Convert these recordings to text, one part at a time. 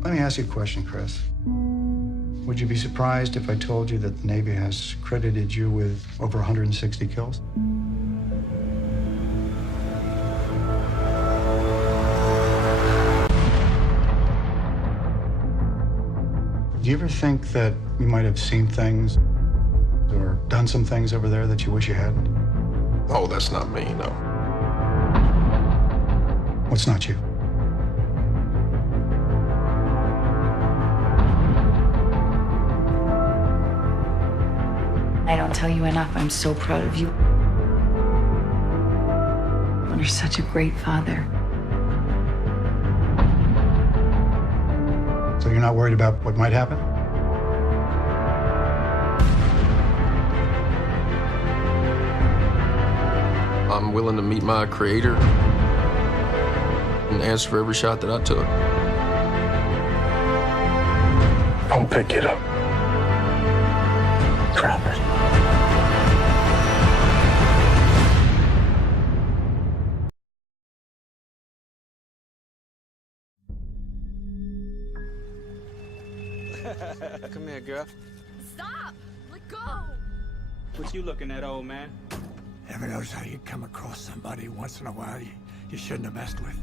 Let me ask you a question, Chris. Would you be surprised if I told you that the Navy has credited you with over 160 kills? Do you ever think that you might have seen things or done some things over there that you wish you hadn't? Oh, that's not me, no. What's not you? I don't tell you enough. I'm so proud of you. You're such a great father. So you're not worried about what might happen? I'm willing to meet my creator and answer for every shot that I took. I'll pick it up. Drop it. Come here, girl. Stop! Let go! What you looking at, old man? Ever notice how you come across somebody once in a while you shouldn't have messed with?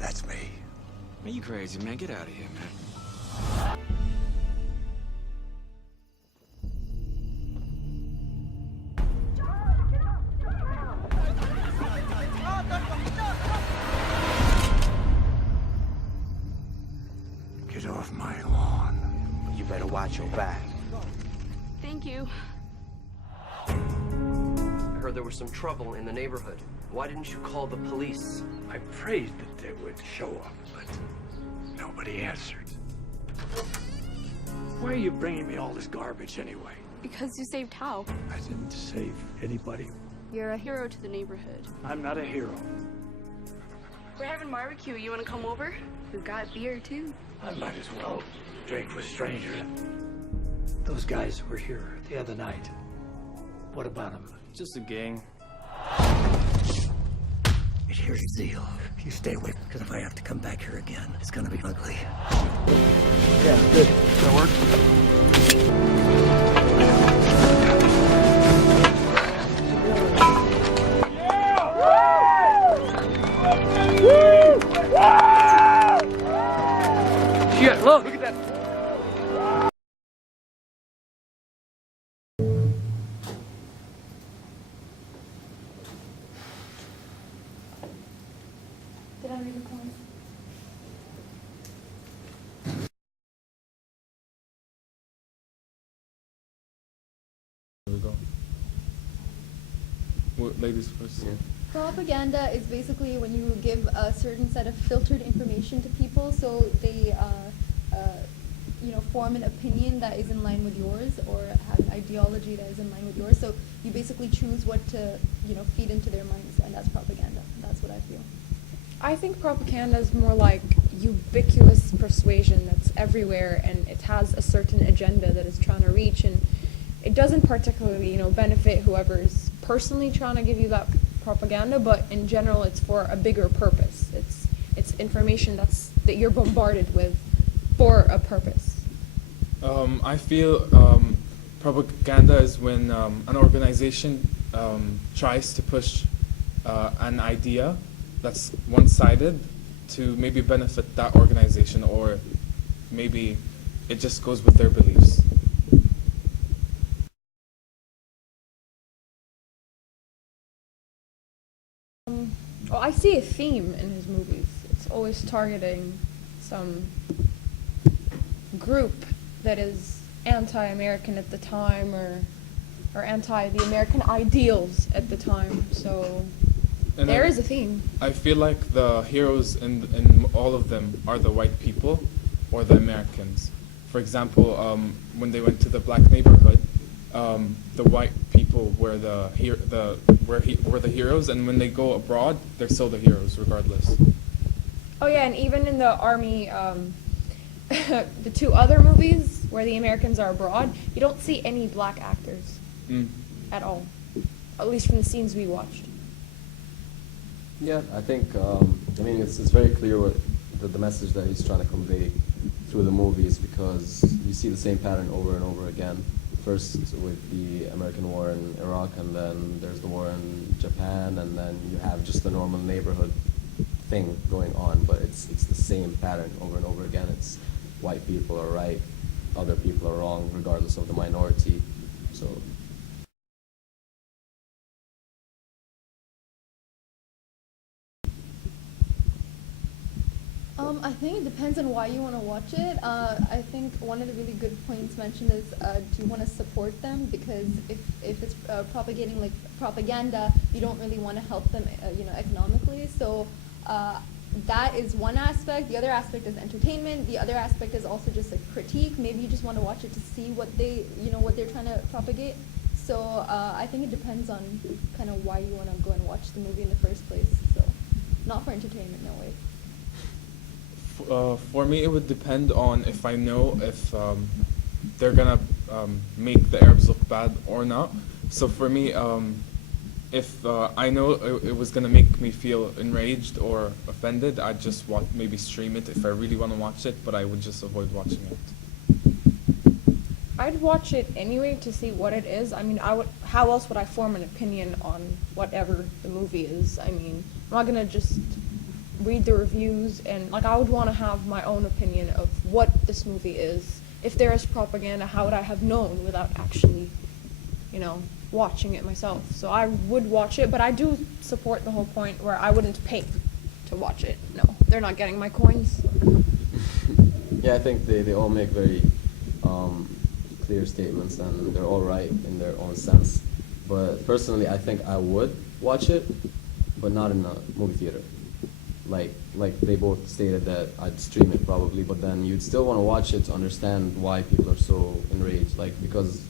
That's me. Man, you crazy, man. Get out of here, man. Get off my lawn. You better watch your back. Thank you. I heard there was some trouble in the neighborhood. Why didn't you call the police? I prayed that they would show up, but nobody answered. Why are you bringing me all this garbage anyway? Because you saved Hal. I didn't save anybody. You're a hero to the neighborhood. I'm not a hero. We're having barbecue. You want to come over? We've got beer, too. I might as well drink with strangers. Those guys were here the other night. What about them? Just a gang. And here's the deal. You stay away, because if I have to come back here again, it's gonna be ugly. Yeah, good. That work? Shit, look at that. Did I make a promise? There we go. Ladies first. Yeah. Propaganda is basically when you give a certain set of filtered information to people, so they, form an opinion that is in line with yours, or have an ideology that is in line with yours. So you basically choose what to, feed into their minds, and that's propaganda. That's what I feel. I think propaganda is more like ubiquitous persuasion that's everywhere, and it has a certain agenda that it's trying to reach, and it doesn't particularly, benefit whoever's personally trying to give you that propaganda, but in general, it's for a bigger purpose. It's information that you're bombarded with for a purpose. I feel propaganda is when an organization tries to push an idea that's one-sided to maybe benefit that organization, or maybe it just goes with their beliefs. Well, I see a theme in his movies. It's always targeting some group that is anti-American at the time, or anti the American ideals at the time. So And there is a theme. I feel like the heroes in all of them are the white people or the Americans. For example, when they went to the black neighborhood, the white people were the heroes, and when they go abroad, they're still the heroes regardless. Oh yeah, and even in the army, the two other movies where the Americans are abroad, you don't see any black actors at all, at least from the scenes we watched. Yeah, I think, it's very clear the message that he's trying to convey through the movies, because you see the same pattern over and over again. First with the American war in Iraq, and then there's the war in Japan, and then you have just the normal neighborhood thing going on, but it's the same pattern over and over again. It's white people are right, other people are wrong, regardless of the minority. So. I think it depends on why you want to watch it. I think one of the really good points mentioned is, do you want to support them? Because if it's propagating like propaganda, you don't really want to help them, economically. So that is one aspect. The other aspect is entertainment. The other aspect is also just a critique. Maybe you just want to watch it to see what what they're trying to propagate. So I think it depends on kind of why you want to go and watch the movie in the first place. So not for entertainment, no way. For me, it would depend on if I know if they're gonna make the Arabs look bad or not. So for me, if I know it was gonna make me feel enraged or offended, I'd just maybe stream it if I really want to watch it, but I would just avoid watching it. I'd watch it anyway to see what it is. I mean, how else would I form an opinion on whatever the movie is? I mean, I'm not gonna just read the reviews, and I would want to have my own opinion of what this movie is. If there is propaganda, how would I have known without actually, watching it myself? So I would watch it, but I do support the whole point where I wouldn't pay to watch it. No, they're not getting my coins. Yeah, I think they all make very clear statements, and they're all right in their own sense. But personally, I think I would watch it, but not in a movie theater. Like they both stated that I'd stream it probably, but then you'd still want to watch it to understand why people are so enraged. Because,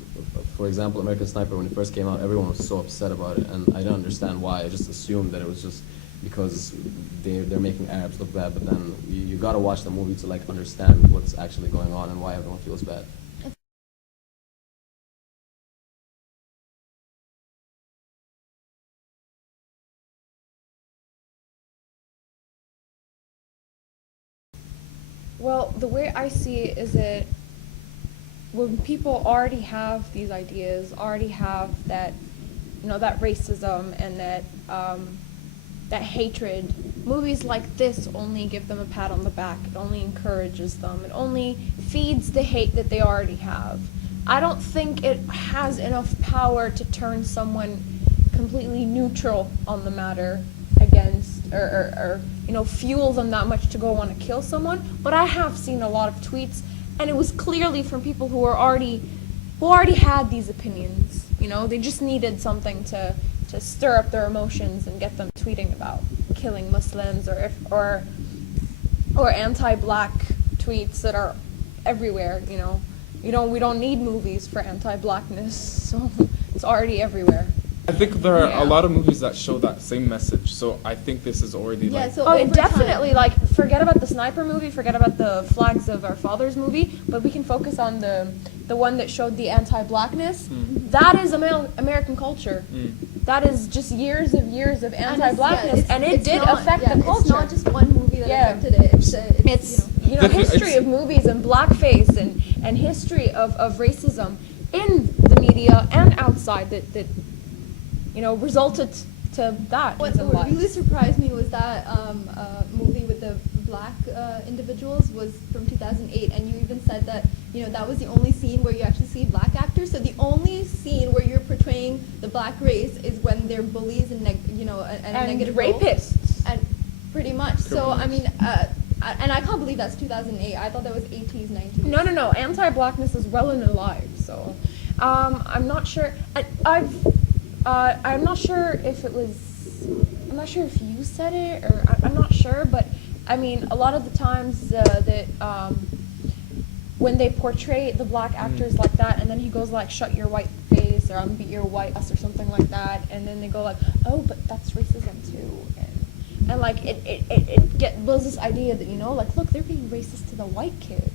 for example, American Sniper, when it first came out, everyone was so upset about it, and I didn't understand why. I just assumed that it was just because they're making Arabs look bad, but then you got to watch the movie to understand what's actually going on and why everyone feels bad. Well, the way I see it is that when people already have these ideas, already have that, that racism and that hatred, movies like this only give them a pat on the back. It only encourages them. It only feeds the hate that they already have. I don't think it has enough power to turn someone completely neutral on the matter against or fuel them that much to go want to kill someone. But I have seen a lot of tweets, and it was clearly from people who already had these opinions. They just needed something to stir up their emotions and get them tweeting about killing Muslims or anti-black tweets that are everywhere. We don't need movies for anti-blackness, so it's already everywhere. I think there are a lot of movies that show that same message, so I think this is already definitely, forget about the Sniper movie, forget about the Flags of Our Fathers movie, but we can focus on the one that showed the anti-blackness. That is American culture. That is just years of anti-blackness, and it did affect the culture. It's not just one movie that affected it. It's history of movies and blackface and history of racism in the media and outside that resulted to that. What really surprised me was that movie with the black individuals was from 2008, and you even said that that was the only scene where you actually see black actors. So the only scene where you're portraying the black race is when they're bullies and negative rapists, and pretty much. So I mean, and I can't believe that's 2008. I thought that was 80s, 90s. No. Anti-blackness is well and alive. So I'm not sure. I'm not sure if it was. I'm not sure if you said it, or I'm not sure. But I mean, a lot of the times that when they portray the black actors like that, and then he goes like, "Shut your white face," or "I'm beat your white ass," or something like that, and then they go like, "Oh, but that's racism too," and like it builds this idea that look, they're being racist to the white kid.